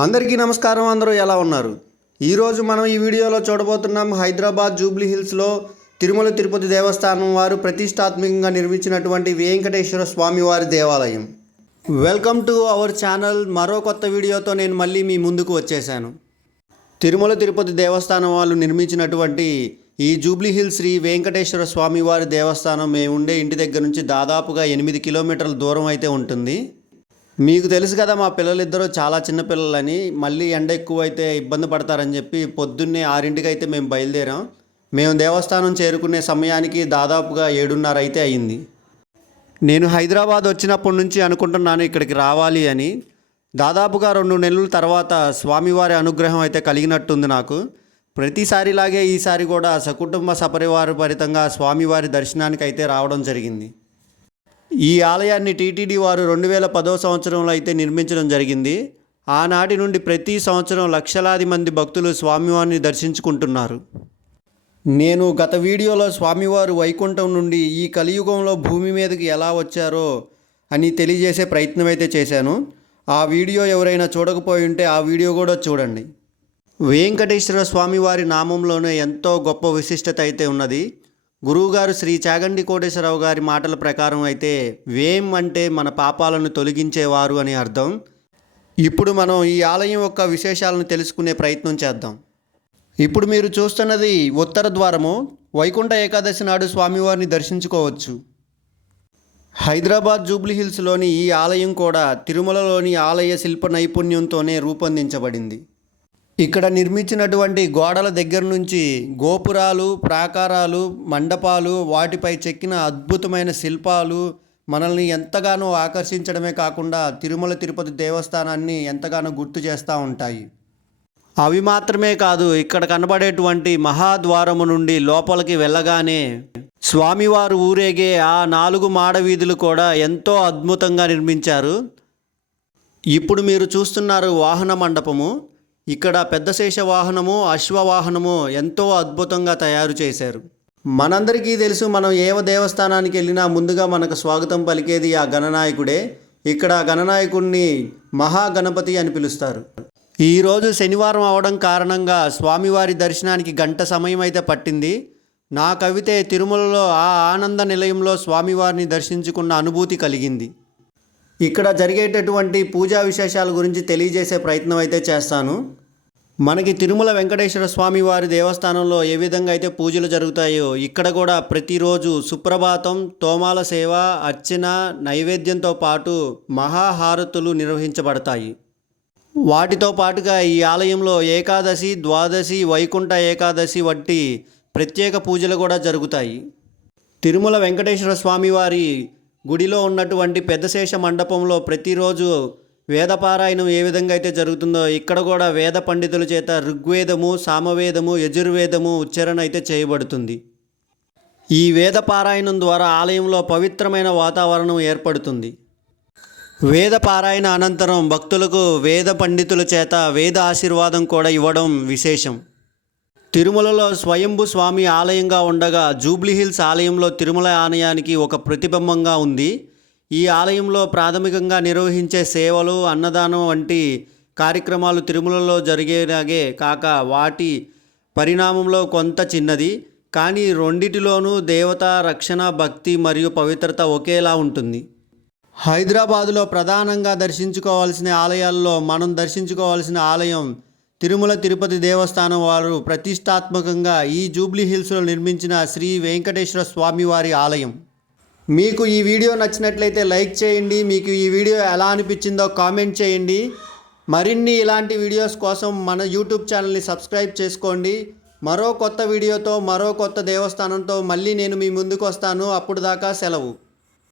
అందరికీ నమస్కారం అందరూ ఎలా ఉన్నారు? ఈరోజు మనం ఈ వీడియోలో చూడబోతున్నాం హైదరాబాద్ జూబ్లీ హిల్స్లో తిరుమల తిరుపతి దేవస్థానం వారు ప్రతిష్టాత్మకంగా నిర్మించినటువంటి వెంకటేశ్వర స్వామి వారి దేవాలయం. వెల్కమ్ టు అవర్ ఛానల్ మరో కొత్త వీడియోతో నేను మళ్ళీ మీ ముందుకు వచ్చేసాను. తిరుమల తిరుపతి దేవస్థానం వాళ్ళు నిర్మించినటువంటి ఈ జూబ్లీ హిల్స్ శ్రీ వెంకటేశ్వర స్వామివారి దేవస్థానం మేము ఉండే ఇంటి దగ్గర నుంచి దాదాపుగా ఎనిమిది కిలోమీటర్ల దూరం అయితే ఉంటుంది. మీకు తెలుసు కదా మా పిల్లలిద్దరూ చాలా చిన్న పిల్లలని మళ్ళీ ఎండ ఎక్కువ అయితే ఇబ్బంది పడతారని చెప్పి పొద్దున్నే ఆరింటికి అయితే మేము బయలుదేరాం. మేము దేవస్థానం చేరుకునే సమయానికి దాదాపుగా ఏడున్నర అయితే అయింది. నేను హైదరాబాద్ వచ్చినప్పటి నుంచి అనుకుంటున్నాను ఇక్కడికి రావాలి అని. దాదాపుగా రెండు నెలల తర్వాత స్వామివారి అనుగ్రహం అయితే కలిగినట్టుంది నాకు. ప్రతిసారిలాగే ఈసారి కూడా సకుటుంబ సపరివార భరితంగా స్వామివారి దర్శనానికి అయితే రావడం జరిగింది. ఈ ఆలయాన్ని టీటీడీ వారు రెండు వేల పదో సంవత్సరంలో అయితే నిర్మించడం జరిగింది. ఆనాటి నుండి ప్రతి సంవత్సరం లక్షలాది మంది భక్తులు స్వామివారిని దర్శించుకుంటున్నారు. నేను గత వీడియోలో స్వామివారు వైకుంఠం నుండి ఈ కలియుగంలో భూమి మీదకి ఎలా వచ్చారో అని తెలియజేసే ప్రయత్నం అయితే చేశాను. ఆ వీడియో ఎవరైనా చూడకపోయి ఉంటే ఆ వీడియో కూడా చూడండి. వెంకటేశ్వర స్వామివారి నామంలోనే ఎంతో గొప్ప విశిష్టత అయితే ఉన్నది. గురువుగారు శ్రీ చాగండి కోటేశ్వరరావు గారి మాటల ప్రకారం అయితే వేం అంటే మన పాపాలను తొలగించేవారు అని అర్థం. ఇప్పుడు మనం ఈ ఆలయం యొక్క విశేషాలను తెలుసుకునే ప్రయత్నం చేద్దాం. ఇప్పుడు మీరు చూస్తున్నది ఉత్తర ద్వారము. వైకుంఠ ఏకాదశి నాడు స్వామివారిని దర్శించుకోవచ్చు. హైదరాబాద్ జూబ్లీ హిల్స్లోని ఈ ఆలయం కూడా తిరుమలలోని ఆలయ శిల్ప నైపుణ్యంతోనే రూపొందించబడింది. ఇక్కడ నిర్మించినటువంటి గోడల దగ్గర నుంచి గోపురాలు ప్రాకారాలు మండపాలు వాటిపై చెక్కిన అద్భుతమైన శిల్పాలు మనల్ని ఎంతగానో ఆకర్షించడమే కాకుండా తిరుమల తిరుపతి దేవస్థానాన్ని ఎంతగానో గుర్తు చేస్తూ ఉంటాయి. అవి మాత్రమే కాదు ఇక్కడ కనబడేటువంటి మహాద్వారము నుండి లోపలికి వెళ్ళగానే స్వామివారు ఊరేగే ఆ నాలుగు మాడవీధులు కూడా ఎంతో అద్భుతంగా నిర్మించారు. ఇప్పుడు మీరు చూస్తున్నారు వాహన మండపము. ఇక్కడ పెద్ద శేషవాహనము అశ్వవాహనము ఎంతో అద్భుతంగా తయారు చేశారు. మనందరికీ తెలుసు మనం ఏవ దేవస్థానానికి వెళ్ళినా ముందుగా మనకు స్వాగతం పలికేది ఆ గణనాయకుడే. ఇక్కడ గణనాయకుణ్ణి గణనాయకుడిని మహాగణపతి అని పిలుస్తారు. ఈరోజు శనివారం అవడం కారణంగా స్వామివారి దర్శనానికి గంట సమయం అయితే పట్టింది. నా కవితే తిరుమలలో ఆ ఆనంద నిలయంలో స్వామివారిని దర్శించుకున్న అనుభూతి కలిగింది. ఇక్కడ జరిగేటటువంటి పూజా విశేషాల గురించి తెలియజేసే ప్రయత్నం అయితే చేస్తాను. మనకి తిరుమల వెంకటేశ్వర స్వామి వారి దేవస్థానంలో ఏ విధంగా అయితే పూజలు జరుగుతాయో ఇక్కడ కూడా ప్రతిరోజు సుప్రభాతం తోమాల సేవ అర్చన నైవేద్యంతో పాటు మహాహారతులు నిర్వహించబడతాయి. వాటితో పాటుగా ఈ ఆలయంలో ఏకాదశి ద్వాదశి వైకుంఠ ఏకాదశి వంటి ప్రత్యేక పూజలు కూడా జరుగుతాయి. తిరుమల వెంకటేశ్వర స్వామివారి గుడిలో ఉన్నటువంటి పెద్దశేష మండపంలో ప్రతిరోజు వేదపారాయణం ఏ విధంగా అయితే జరుగుతుందో ఇక్కడ కూడా వేద పండితుల చేత ఋగ్వేదము సామవేదము యజుర్వేదము ఉచ్చారణ అయితే చేయబడుతుంది. ఈ వేద పారాయణం ద్వారా ఆలయంలో పవిత్రమైన వాతావరణం ఏర్పడుతుంది. వేద పారాయణ అనంతరం భక్తులకు వేద పండితుల చేత వేద ఆశీర్వాదం కూడా ఇవ్వడం విశేషం. తిరుమలలో స్వయంభు స్వామి ఆలయంగా ఉండగా జూబ్లీహిల్స్ ఆలయంలో తిరుమల ఆలయానికి ఒక ప్రతిబింబంగా ఉంది. ఈ ఆలయంలో ప్రాథమికంగా నిర్వహించే సేవలు అన్నదానం వంటి కార్యక్రమాలు తిరుమలలో జరిగేలాగే కాక వాటి పరిణామంలో కొంత చిన్నది కానీ రెండిటిలోనూ దేవత రక్షణ భక్తి మరియు పవిత్రత ఒకేలా ఉంటుంది. హైదరాబాదులో ప్రధానంగా దర్శించుకోవాల్సిన ఆలయాల్లో మనం దర్శించుకోవాల్సిన ఆలయం తిరుమల తిరుపతి దేవస్థానం వారు ప్రతిష్టాత్మకంగా ఈ జూబ్లీ హిల్స్లో నిర్మించిన శ్రీ వెంకటేశ్వర స్వామివారి ఆలయం. మీకు ఈ వీడియో నచ్చినట్లయితే లైక్ చేయండి. మీకు ఈ వీడియో ఎలా అనిపించిందో కామెంట్ చేయండి. మరిన్ని ఇలాంటి వీడియోస్ కోసం మన యూట్యూబ్ ఛానల్ని సబ్స్క్రైబ్ చేసుకోండి. మరో కొత్త వీడియోతో మరో కొత్త దేవస్థానంతో మళ్ళీ నేను మీ ముందుకు వస్తాను. అప్పుడు దాకా సెలవు.